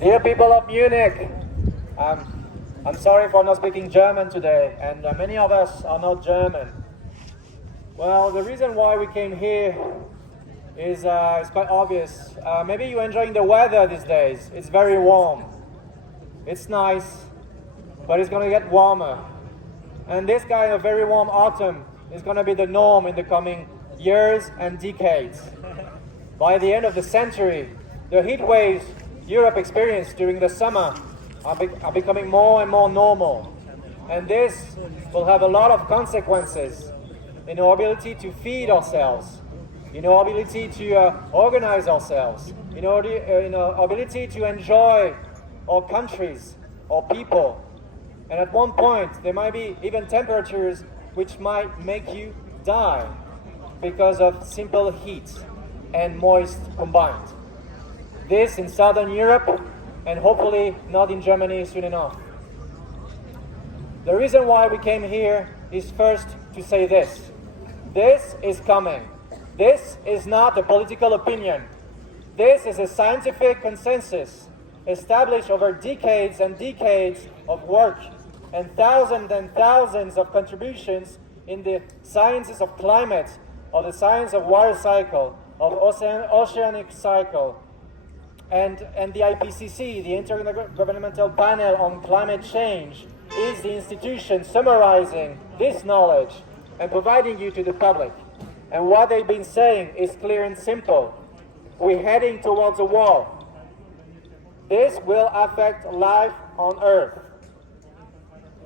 Dear people of Munich, I'm sorry for not speaking German today, and many of us are not German. Well, the reason why we came here is quite obvious. Maybe you're enjoying the weather these days. It's very warm. It's nice, but it's going to get warmer. And this kind of very warm autumn is going to be the norm in the coming years and decades. By the end of the century, the heat waves Europe experienced during the summer are becoming more and more normal. And this will have a lot of consequences in our ability to feed ourselves, in our ability to organize ourselves, in our ability to enjoy our countries, our people. And at one point, there might be even temperatures which might make you die because of simple heat and moist combined. This in Southern Europe, and hopefully not in Germany soon enough. The reason why we came here is first to say this. This is coming. This is not a political opinion. This is a scientific consensus established over decades and decades of work and thousands of contributions in the sciences of climate, of the science of water cycle, of oceanic cycle, and the IPCC, the Intergovernmental Panel on Climate Change, is the institution summarizing this knowledge and providing you to the public. And what they've been saying is clear and simple. We're heading towards a war. This will affect life on Earth.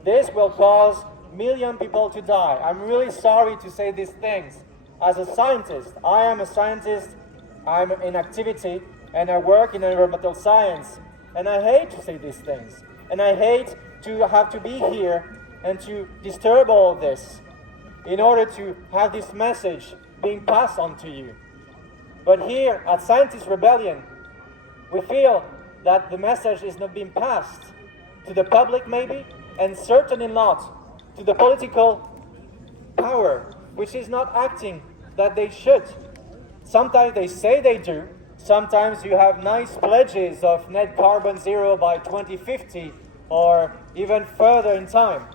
This will cause million people to die. I'm really sorry to say these things. As a scientist, I am a scientist, I'm in activity, and I work in environmental science. And I hate to say these things. And I hate to have to be here and to disturb all this in order to have this message being passed on to you. But here at Scientist Rebellion, we feel that the message is not being passed to the public maybe, and certainly not to the political power, which is not acting that they should. Sometimes they say they do. Sometimes you have nice pledges of net carbon zero by 2050 or even further in time.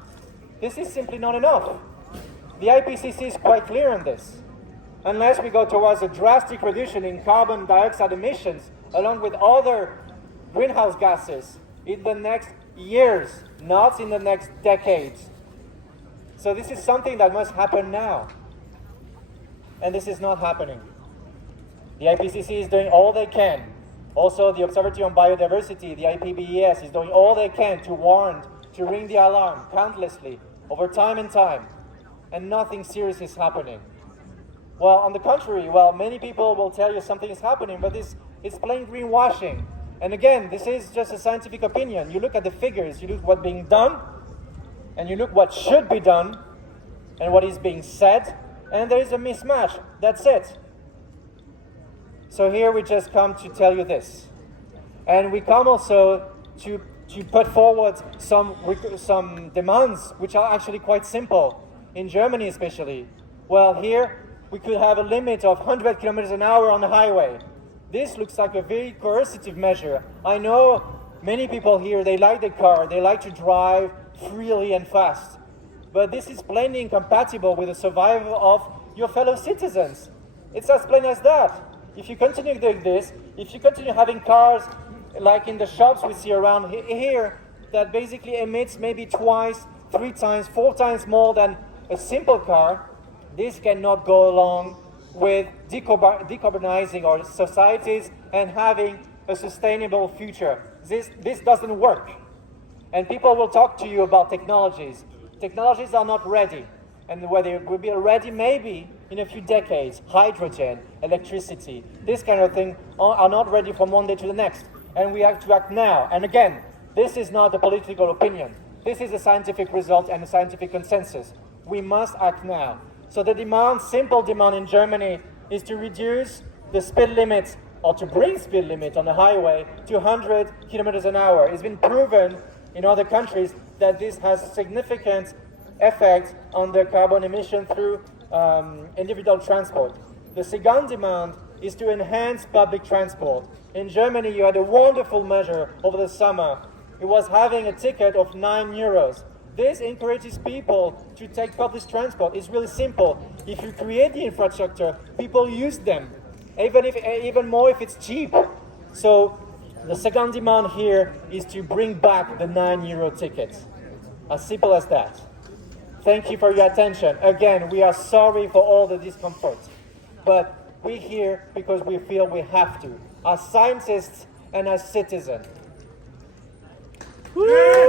This is simply not enough. The IPCC is quite clear on this. Unless we go towards a drastic reduction in carbon dioxide emissions along with other greenhouse gases in the next years, not in the next decades. So this is something that must happen now. And this is not happening. The IPCC is doing all they can. Also, the Observatory on Biodiversity, the IPBES, is doing all they can to warn, to ring the alarm countlessly over time and time. And nothing serious is happening. Well, on the contrary, many people will tell you something is happening, but it's plain greenwashing. And again, this is just a scientific opinion. You look at the figures, you look what's being done, and you look what should be done, and what is being said, and there is a mismatch. That's it. So here we just come to tell you this. And we come also to put forward some demands which are actually quite simple, in Germany especially. Well, here we could have a limit of 100 kilometers an hour on the highway. This looks like a very coercive measure. I know many people here, they like the car, they like to drive freely and fast. But this is plainly incompatible with the survival of your fellow citizens. It's as plain as that. If you continue doing this, if you continue having cars like in the shops we see around here that basically emits maybe twice, 3 times, 4 times more than a simple car, this cannot go along with decarbonizing our societies and having a sustainable future. This doesn't work. And people will talk to you about technologies. Technologies are not ready. And whether it will be ready maybe in a few decades, hydrogen, electricity, this kind of thing are not ready from one day to the next. And we have to act now. And again, this is not a political opinion. This is a scientific result and a scientific consensus. We must act now. So the simple demand in Germany is to reduce the speed limit or to bring speed limit on the highway to 100 kilometers an hour. It's been proven in other countries that this has significant effect on the carbon emission through individual transport. The second demand is to enhance public transport. In Germany, you had a wonderful measure over the summer. It was having a ticket of 9 euros. This encourages people to take public transport. It's really simple. If you create the infrastructure, people use them, even more if it's cheap. So the second demand here is to bring back the 9 euro tickets. As simple as that. Thank you for your attention. Again, we are sorry for all the discomfort, but we're here because we feel we have to, as scientists and as citizens. Woo!